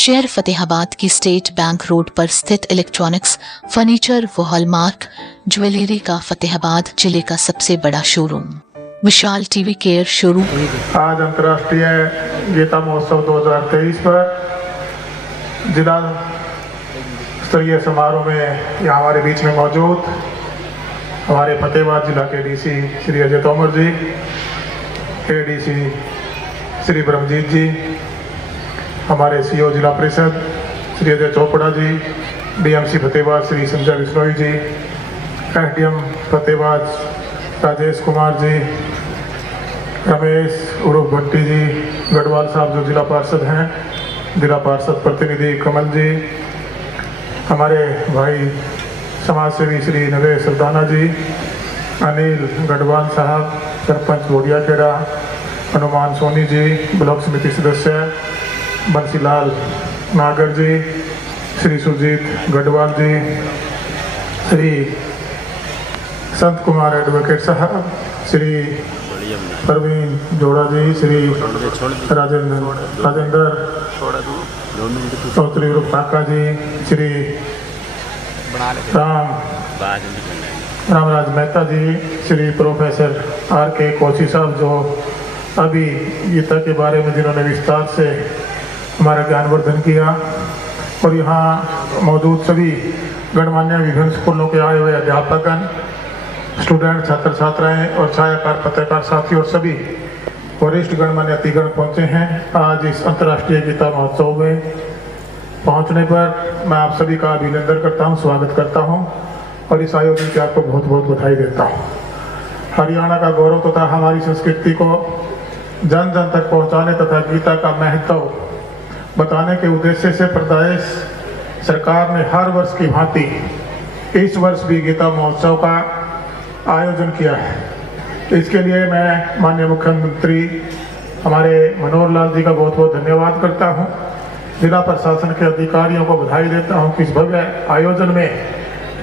शहर फतेहाबाद की state bank road पर स्थित इलेक्ट्रॉनिक्स, फर्नीचर व हॉलमार्क ज्वेलरी का फतेहाबाद जिले का सबसे बड़ा शोरूम विशाल टीवी केयर शोरूम आज अंतर्राष्ट्रीय गीता महोत्सव 2023 पर जिला स्तरीय समारोह में यहाँ हमारे बीच में मौजूद हमारे फतेहाबाद जिला के डीसी श्री अजय तोमर जी, एडीसी श्री ब्रह्मजीत जी, हमारे सीओ जिला परिषद श्री अजय चोपड़ा जी, डीएमसी फतेहाबाद श्री संजय बिश्नोई जी, एसडीएम फतेहाबाद राजेश कुमार जी, रमेश उर्फ भट्टी जी, गढ़वाल साहब जो जिला पार्षद हैं, जिला पार्षद प्रतिनिधि कमल जी, हमारे भाई समाज सेवी श्री नवेश सुल्ताना जी, अनिल गढ़वाल साहब, सरपंच बोडिया खेड़ा, हनुमान सोनी जी, ब्लॉक समिति सदस्य बंसीलाल नागर जी, श्री सुजीत गढ़वाल जी, श्री संत कुमार एडवोकेट साहब, श्री परवीन जोड़ा जी, श्री राजेंद्र चौधरी काका जी, श्री रामराज मेहता जी, श्री प्रोफेसर आर के कोशी साहब जो अभी गीता के बारे में जिन्होंने विस्तार से हमारा ज्ञानवर्धन किया, और यहाँ मौजूद सभी गणमान्य विभिन्न स्कूलों के आए हुए अध्यापकगण, स्टूडेंट, छात्र छात्राएं और छायाकार पत्रकार साथी और सभी वरिष्ठ गणमान्य अतिथिगण पहुँचे हैं। आज इस अंतर्राष्ट्रीय गीता महोत्सव में पहुँचने पर मैं आप सभी का अभिनंदन करता हूँ, स्वागत करता हूँ और इस आयोजन की आपको बहुत बहुत बधाई देता हूँ। हरियाणा का गौरव तथा हमारी संस्कृति को जन जन तक पहुँचाने तथा गीता का महत्व बताने के उद्देश्य से प्रदेश सरकार ने हर वर्ष की भांति इस वर्ष भी गीता महोत्सव का आयोजन किया है। इसके लिए मैं माननीय मुख्यमंत्री हमारे मनोहर लाल जी का बहुत बहुत धन्यवाद करता हूं। जिला प्रशासन के अधिकारियों को बधाई देता हूं कि इस भव्य आयोजन में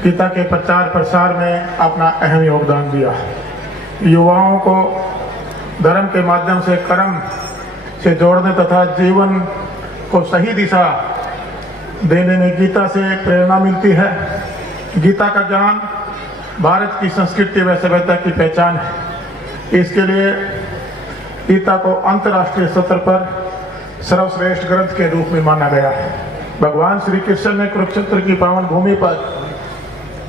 गीता के प्रचार प्रसार में अपना अहम योगदान दिया। युवाओं को धर्म के माध्यम से कर्म से जोड़ने तथा जीवन को सही दिशा देने में गीता से प्रेरणा मिलती है। गीता का ज्ञान भारत की संस्कृति व सभ्यता की पहचान है। इसके लिए गीता को अंतर्राष्ट्रीय स्तर पर सर्वश्रेष्ठ ग्रंथ के रूप में माना गया है। भगवान श्री कृष्ण ने कुरुक्षेत्र की पावन भूमि पर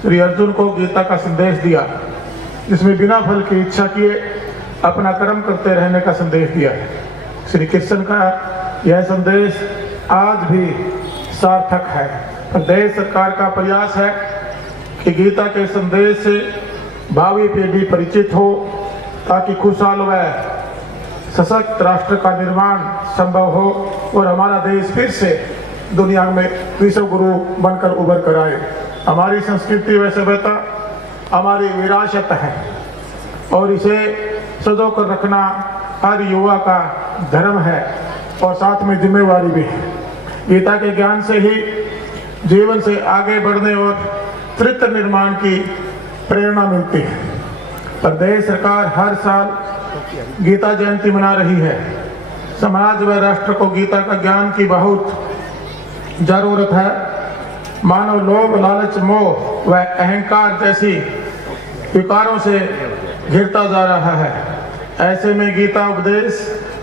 श्री अर्जुन को गीता का संदेश दिया, जिसमें बिना फल की इच्छा किए अपना कर्म करते रहने का संदेश दिया है। श्री कृष्ण का यह संदेश आज भी सार्थक है। प्रदेश सरकार का प्रयास है कि गीता के संदेश से भावी पीढ़ी परिचित हो, ताकि खुशहाल व सशक्त राष्ट्र का निर्माण संभव हो और हमारा देश फिर से दुनिया में विश्व गुरु बनकर उभर कर आए। हमारी संस्कृति व सभ्यता हमारी विरासत है और इसे सजो कर रखना हर युवा का धर्म है और साथ में जिम्मेवारी भी है। गीता के ज्ञान से ही जीवन से आगे बढ़ने और चरित्र निर्माण की प्रेरणा मिलती है। प्रदेश सरकार हर साल गीता जयंती मना रही है। समाज व राष्ट्र को गीता का ज्ञान की बहुत जरूरत है। मानव लोभ, लालच, मोह व अहंकार जैसी विकारों से घिरता जा रहा है। ऐसे में गीता उपदेश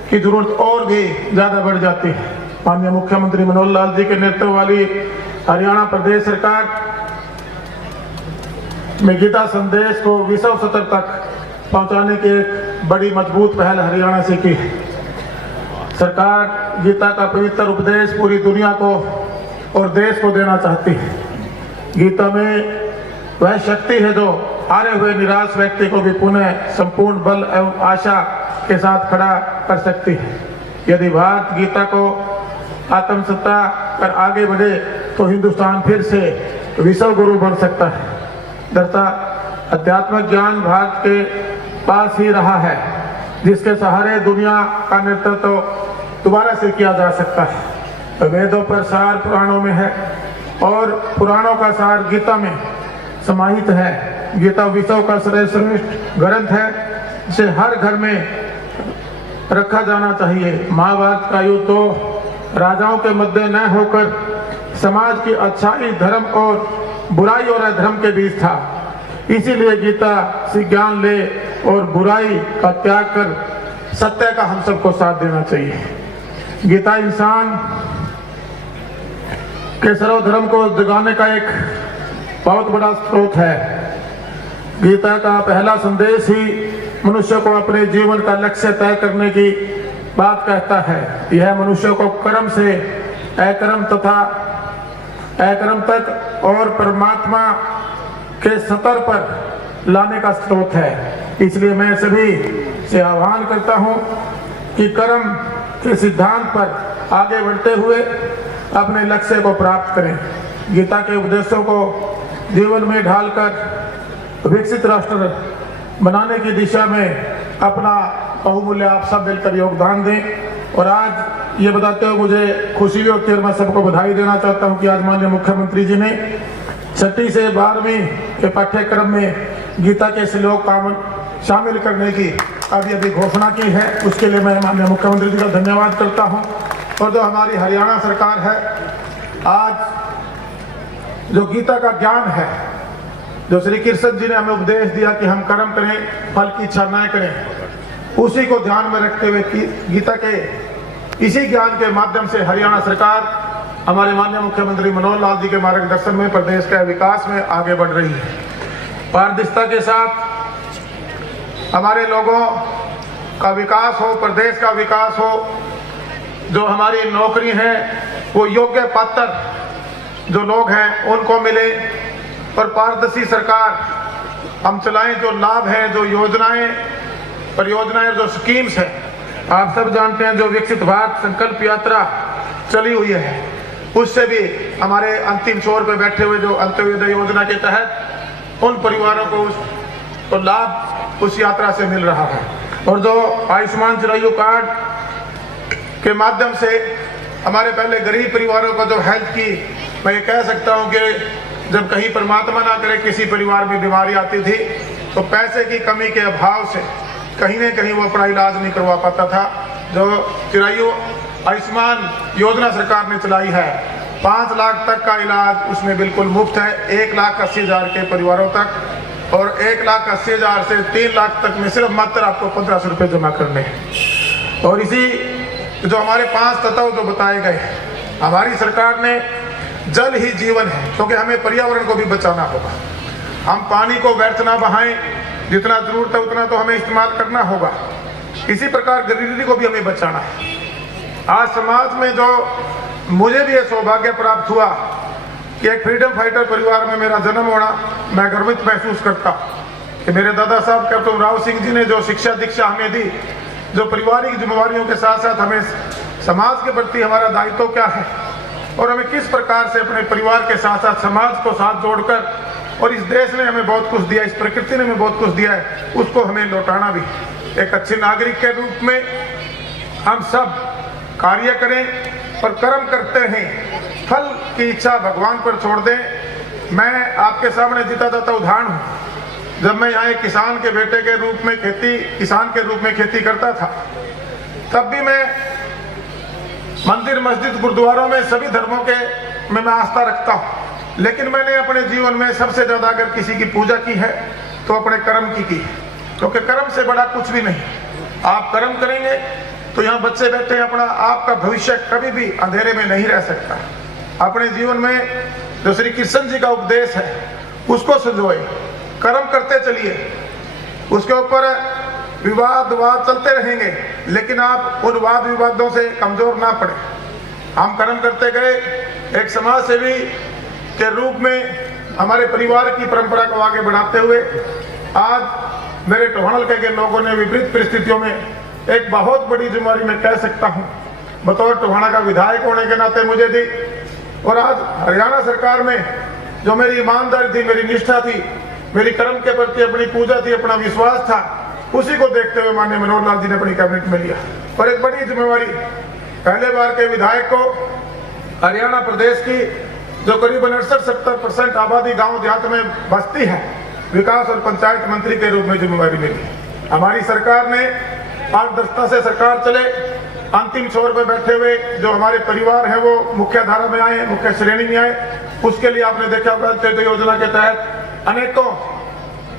की जरूरत और भी ज्यादा बढ़ जाती है। माननीय मुख्यमंत्री मनोहर लाल जी के नेतृत्व वाली हरियाणा प्रदेश सरकार में गीता संदेश को विश्व स्तर तक पहुंचाने की एक बड़ी मजबूत पहल हरियाणा से की। सरकार गीता का पवित्र उपदेश पूरी दुनिया को और देश को देना चाहती है। गीता में वह शक्ति है जो हारे हुए निराश व्यक्ति को भी पुनः संपूर्ण बल एवं आशा के साथ खड़ा कर सकती है। यदि भारत गीता को आत्मसत्ता कर आगे बढ़े तो हिंदुस्तान फिर से विश्व गुरु बन सकता है। दरअसल अध्यात्मिक ज्ञान भारत के पास ही रहा है, जिसके सहारे दुनिया का नेतृत्व दोबारा से किया जा सकता है। वेदों पर सार पुराणों में है और पुराणों का सार गीता में समाहित है। गीता विश्व का श्रेष्ठ ग्रंथ है, जिसे हर घर में रखा जाना चाहिए। महाभारत का युद्ध तो राजाओं के मध्य न होकर समाज की अच्छाई, धर्म और बुराई और अधर्म के बीच था। इसीलिए गीता से ज्ञान ले और बुराई का त्याग कर सत्य का हम सबको साथ देना चाहिए। गीता इंसान के सर्वधर्म को जगाने का एक बहुत बड़ा स्रोत है। गीता का पहला संदेश ही मनुष्य को अपने जीवन का लक्ष्य तय करने की बात कहता है। यह मनुष्य को कर्म से अकर्म तथा अकर्म तक और परमात्मा के स्तर पर लाने का स्रोत है। इसलिए मैं सभी से आह्वान करता हूं कि कर्म के सिद्धांत पर आगे बढ़ते हुए अपने लक्ष्य को प्राप्त करें। गीता के उपदेशों को जीवन में ढालकर विकसित राष्ट्र बनाने की दिशा में अपना बहुमूल्य आप सब मिलकर योगदान दें। और आज ये बताते हुए मुझे खुशी भी होती है और मैं सबको बधाई देना चाहता हूं कि आज माननीय मुख्यमंत्री जी ने 6वीं से 12वीं के पाठ्यक्रम में गीता के श्लोक शामिल करने की अभी घोषणा की है। उसके लिए मैं माननीय मुख्यमंत्री जी का धन्यवाद करता हूं। और जो हमारी हरियाणा सरकार है, आज जो गीता का ज्ञान है, जो श्री कृष्ण जी ने हमें उपदेश दिया कि हम कर्म करें, फल की इच्छा न करें, उसी को ध्यान में रखते हुए गीता के इसी ज्ञान के माध्यम से हरियाणा सरकार हमारे माननीय मुख्यमंत्री मनोहर लाल जी के मार्गदर्शन में प्रदेश के विकास में आगे बढ़ रही है। पारदर्शिता के साथ हमारे लोगों का विकास हो, प्रदेश का विकास हो। जो हमारी नौकरी है वो योग्य पात्र जो लोग हैं उनको मिले और पारदर्शी सरकार हम चलाएं। जो लाभ है, जो योजनाएं, परियोजनाएं, जो स्कीम्स हैं, आप सब जानते हैं जो विकसित भारत संकल्प यात्रा चली हुई है, उससे भी हमारे अंतिम छोर पे बैठे हुए जो अंत्योदय योजना के तहत उन परिवारों को तो लाभ उस यात्रा से मिल रहा है। और जो आयुष्मान चिरायु कार्ड के माध्यम से हमारे पहले गरीब परिवारों को जो हेल्थ की, मैं ये कह सकता हूँ कि जब कहीं परमात्मा ना करे किसी परिवार में बीमारी आती थी तो पैसे की कमी के अभाव से कहीं न कहीं वो अपना इलाज नहीं करवा पाता था। जो चिरायु आयुष्मान योजना सरकार ने चलाई है, 5 लाख तक का इलाज उसमें बिल्कुल मुफ्त है, 1,80,000 के परिवारों तक। और 1,80,000 से 3 लाख तक में सिर्फ मात्र आपको 1500 रुपये जमा करने हैं। और इसी जो हमारे 5 तत्व जो बताए गए, हमारी सरकार ने जल ही जीवन है, क्योंकि हमें पर्यावरण को भी बचाना होगा। हम पानी को व्यर्थ ना बहाएं, जितना जरूरत है उतना तो हमें इस्तेमाल करना होगा। इसी प्रकार गरीबी को भी हमें बचाना है। आज समाज में जो मुझे भी ये सौभाग्य प्राप्त हुआ कि एक फ्रीडम फाइटर परिवार में मेरा जन्म होना, मैं गर्वित महसूस करता कि मेरे दादा साहब कैप्टन राव सिंह जी ने जो शिक्षा दीक्षा हमें दी, जो पारिवारिक जिम्मेवारियों के साथ साथ हमें समाज के प्रति हमारा दायित्व क्या है और हमें किस प्रकार से अपने परिवार के साथ साथ समाज को साथ जोड़कर, और इस देश ने हमें बहुत कुछ दिया, इस प्रकृति ने हमें बहुत कुछ दिया है, उसको हमें लौटाना भी। एक अच्छे नागरिक के रूप में हम सब कार्य करें और कर्म करते हैं, फल की इच्छा भगवान पर छोड़ दें। मैं आपके सामने जीता जाता उदाहरण हूँ। जब मैं यहाँ एक किसान के बेटे के रूप में किसान के रूप में खेती करता था, तब भी मैं मंदिर, मस्जिद, गुरुद्वारों में सभी धर्मों के में मैं आस्था रखता हूँ, लेकिन मैंने अपने जीवन में सबसे ज्यादा अगर किसी की पूजा की है तो अपने कर्म की है, क्योंकि कर्म से बड़ा कुछ भी नहीं। आप कर्म करेंगे तो यहाँ बच्चे बैठे, अपना आपका भविष्य कभी भी अंधेरे में नहीं रह सकता। अपने जीवन में जो श्री कृष्ण जी का उपदेश है उसको संजोए, कर्म करते चलिए। उसके ऊपर विवाद चलते रहेंगे, लेकिन आप उन वाद विवादों से कमजोर ना पड़े। हम कर्म करते गए, एक समाज सेवी के रूप में हमारे परिवार की परंपरा को आगे बढ़ाते हुए आज मेरे टोहाना हल्के के लोगों ने विपरीत परिस्थितियों में एक बहुत बड़ी जिम्मेदारी मैं कह सकता हूं बतौर टोहाना का विधायक होने के नाते मुझे दी। और आज हरियाणा सरकार में जो मेरी ईमानदारी थी, मेरी निष्ठा थी, मेरी कर्म के प्रति अपनी पूजा थी, अपना विश्वास था, उसी को देखते हुए माननीय मनोहर लाल जी ने अपनी कैबिनेट में लिया। और एक बड़ी जिम्मेवारी, पहले बार के विधायक को हरियाणा प्रदेश की जो करीबन 68-70% आबादी गांव देहात में बसती है, विकास और पंचायत मंत्री के रूप में जिम्मेवारी मिली। हमारी सरकार ने पारदर्शिता से सरकार चले, अंतिम छोर पर बैठे हुए जो हमारे परिवार हैं वो मुख्य धारा में आए, मुख्य श्रेणी में आए। उसके लिए आपने देखा होगा अंत्योदय योजना के तहत अनेकों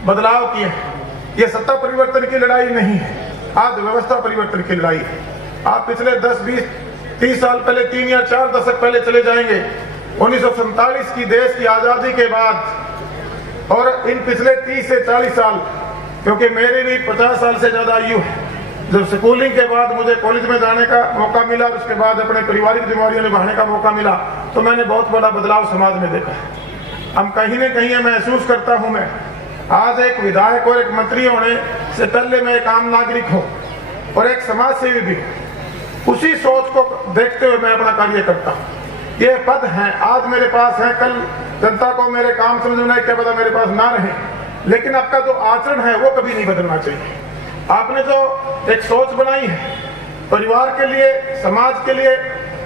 बदलाव किए। ये सत्ता परिवर्तन की लड़ाई नहीं है, आज व्यवस्था परिवर्तन की लड़ाई है। आप पिछले 10, 20, 30 साल पहले, 3 या 4 दशक पहले चले जाएंगे, 1947 की देश की आजादी के बाद और इन पिछले 30 से 40 साल, क्योंकि मेरी भी 50 साल से ज्यादा आयु है, जब स्कूलिंग के बाद मुझे कॉलेज में जाने का मौका मिला, उसके बाद अपने पारिवारिक जिम्मेदारियां निभाने का मौका मिला, तो मैंने बहुत बड़ा बदलाव समाज में देखा है। हम कहीं न कहीं महसूस करता हूं, मैं आज एक विधायक और एक मंत्री होने से पहले मैं एक आम नागरिक हूं और एक समाज सेवी भी। उसी सोच को देखते हुए मैं अपना कार्य करता हूं। ये पद हैं, आज मेरे पास है, कल जनता को मेरे काम समझना क्या पता मेरे पास ना रहे, लेकिन आपका जो आचरण है वो कभी नहीं बदलना चाहिए। आपने जो एक सोच बनाई है परिवार के लिए, समाज के लिए,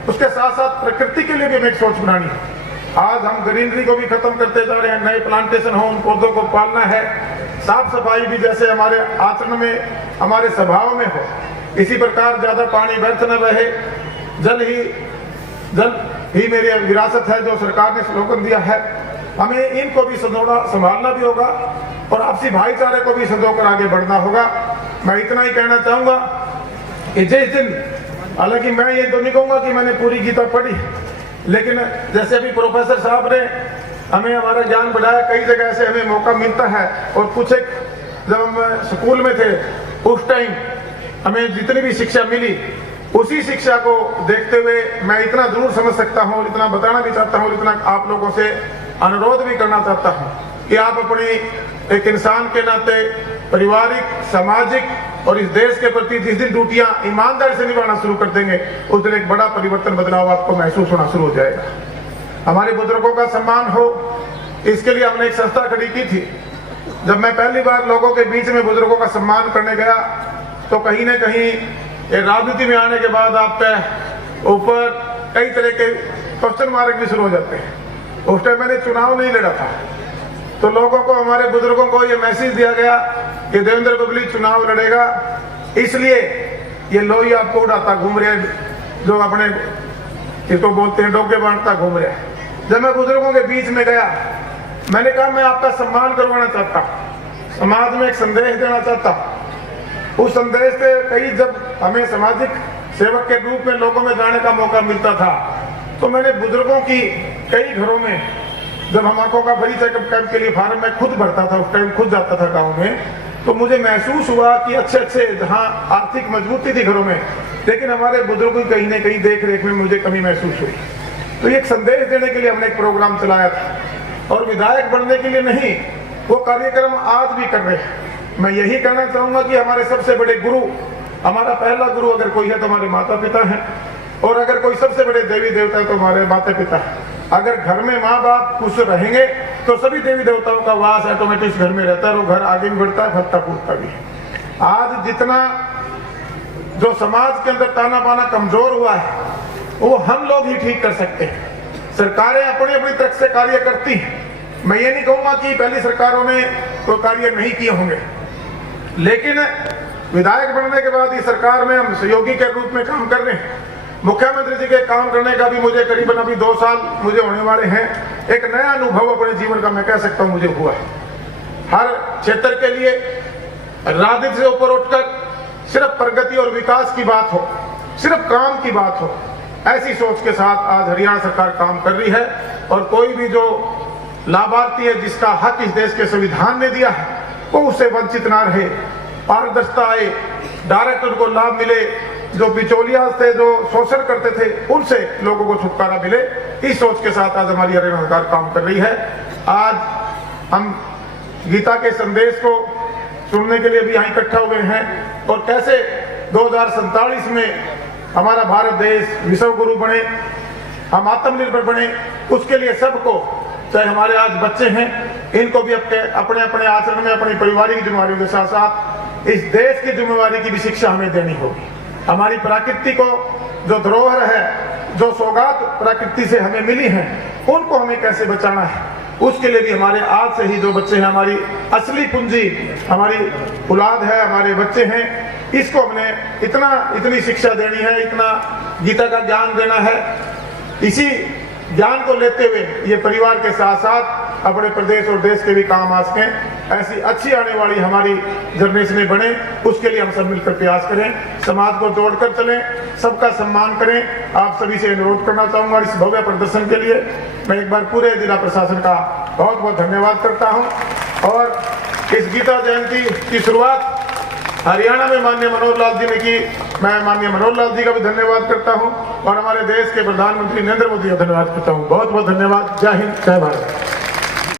उसके साथ साथ प्रकृति के लिए भी एक सोच बनानी है। आज हम ग्रीनरी को भी खत्म करते जा रहे हैं, नए प्लांटेशन हो, उन पौधों को पालना है। साफ सफाई भी जैसे हमारे आचरण में, हमारे स्वभाव में हो, इसी प्रकार ज्यादा पानी व्यर्थ न बहे, जल ही मेरी विरासत है जो सरकार ने स्लोगन दिया है। हमें इनको भी संभालना भी होगा और आपसी भाईचारे को भी संजोकर आगे बढ़ना होगा। मैं इतना ही कहना चाहूंगा कि जिस दिन, हालांकि मैं ये तो नहीं कहूंगा कि मैंने पूरी गीता पढ़ी, लेकिन जैसे अभी प्रोफेसर साहब ने हमें हमारा ज्ञान बढ़ाया, कई जगह से हमें मौका मिलता है और कुछ एक जब हम स्कूल में थे उस टाइम हमें जितनी भी शिक्षा मिली, उसी शिक्षा को देखते हुए मैं इतना जरूर समझ सकता हूँ और इतना बताना भी चाहता हूँ, इतना आप लोगों से अनुरोध भी करना चाहता हूँ कि आप अपनी एक इंसान के नाते पारिवारिक, सामाजिक और इस देश के प्रति जिस दिन ड्यूटियां ईमानदारी से निभाना शुरू कर देंगे, उस दिन एक बड़ा परिवर्तन, बदलाव आपको महसूस होना शुरू हो जाएगा। हमारे बुजुर्गों का सम्मान हो, इसके लिए हमने एक संस्था खड़ी की थी। जब मैं पहली बार लोगों के बीच में बुजुर्गों का सम्मान करने गया, तो कहीं न कहीं राजनीति में आने के बाद आपके ऊपर कई तरह के क्वेश्चन मार्क भी शुरू हो जाते हैं। उस टाइम मैंने चुनाव नहीं लड़ा था, तो लोगों को, हमारे बुजुर्गों को ये मैसेज दिया गया कि देवेंद्र बबली चुनाव लड़ेगा, इसलिए ये लोही आपको उड़ाता घूम रहे, जो अपने इसको बोलते हैं डोके बांटता घूम रहे। जब मैं बुजुर्गों के बीच में गया, मैंने कहा मैं आपका सम्मान करवाना चाहता हूँ, समाज में एक संदेश देना चाहता हूँ। उस संदेश से कई, जब हमें सामाजिक सेवक के रूप में लोगों में जाने का मौका मिलता था, तो मैंने बुजुर्गों की कई घरों में, जब हम आंखों का फ्री चेकअप कैंप के लिए फार्म मैं खुद भरता था, उस टाइम खुद जाता था गाँव में, तो मुझे महसूस हुआ कि अच्छे जहाँ आर्थिक मजबूती थी घरों में, लेकिन हमारे बुजुर्गों की कहीं न कहीं देख रेख में मुझे कमी महसूस हुई। तो एक संदेश देने के लिए हमने एक प्रोग्राम चलाया था, और विधायक बनने के लिए नहीं, वो कार्यक्रम आज भी कर रहे हैं। मैं यही कहना चाहूंगा कि हमारे सबसे बड़े गुरु, हमारा पहला गुरु अगर कोई है तो हमारे माता पिता हैं, और अगर कोई सबसे बड़े देवी देवता है तो हमारे माता पिता हैं। अगर घर में माँ बाप खुश रहेंगे तो सभी देवी देवताओं का वास ऑटोमेटिक घर में रहता है, और घर आगे भी बढ़ता है, फलता फूलता भी है। आज जितना जो समाज के अंदर ताना बाना कमजोर हुआ है, वो हम लोग ही ठीक कर सकते हैं। सरकारें अपनी अपनी तरफ से कार्य करती हैं, मैं ये नहीं कहूंगा कि पहली सरकारों ने कोई कार्य नहीं किए होंगे, लेकिन विधायक बनने के बाद इस सरकार में हम सहयोगी के रूप में काम कर रहे हैं। मुख्यमंत्री जी के काम करने का भी मुझे करीबन अभी 2 साल मुझे होने वाले हैं। एक नया अनुभव अपने जीवन का मैं कह सकता हूं मुझे हुआ है। हर क्षेत्र के लिए राजनीति से ऊपर उठकर सिर्फ प्रगति और विकास की बात हो, सिर्फ काम की बात हो, ऐसी सोच के साथ आज हरियाणा सरकार काम कर रही है। और कोई भी जो लाभार्थी है, जिसका हक इस देश के संविधान ने दिया है, वो उससे वंचित ना रहे, पारदर्शिता आए, डायरेक्ट उनको लाभ मिले, जो बिचौलिया थे, जो शोषण करते थे, उनसे लोगों को छुटकारा मिले। इस सोच के साथ आज हमारी हरियाणा सरकार काम कर रही है। आज हम गीता के संदेश को सुनने के लिए भी यहाँ इकट्ठा हुए हैं, और कैसे 2047 में हमारा भारत देश विश्व गुरु बने, हम आत्मनिर्भर बने, उसके लिए सबको, चाहे हमारे आज बच्चे हैं, इनको भी अपने अपने आचरण में अपनी पारिवारिक जिम्मेदारियों के साथ साथ इस देश की जिम्मेदारी की भी शिक्षा हमें देनी होगी। हमारी प्रकृति को जो धरोहर है, जो सौगात प्रकृति से हमें मिली है, उनको हमें कैसे बचाना है, उसके लिए भी हमारे आज से ही जो बच्चे हैं, हमारी असली पूंजी हमारी औलाद है, हमारे बच्चे हैं, इसको हमने इतनी शिक्षा देनी है, इतना गीता का ज्ञान देना है। इसी ज्ञान को लेते हुए ये परिवार के साथ साथ अपने प्रदेश और देश के भी काम आ सकें, ऐसी अच्छी आने वाली हमारी जनरेशन बने, उसके लिए हम सब मिलकर प्रयास करें, समाज को जोड़कर चलें, सबका सम्मान करें। आप सभी से अनुरोध करना चाहूंगा इस भव्य प्रदर्शन के लिए मैं एक बार पूरे जिला प्रशासन का बहुत बहुत धन्यवाद करता हूं। और इस गीता जयंती की शुरुआत हरियाणा में माननीय मनोहर लाल जी ने की, मैं माननीय मनोहर लाल जी का भी धन्यवाद करता हूं और हमारे देश के प्रधानमंत्री नरेंद्र मोदी का धन्यवाद करता हूं। बहुत बहुत धन्यवाद। जय हिंद, जय भारत।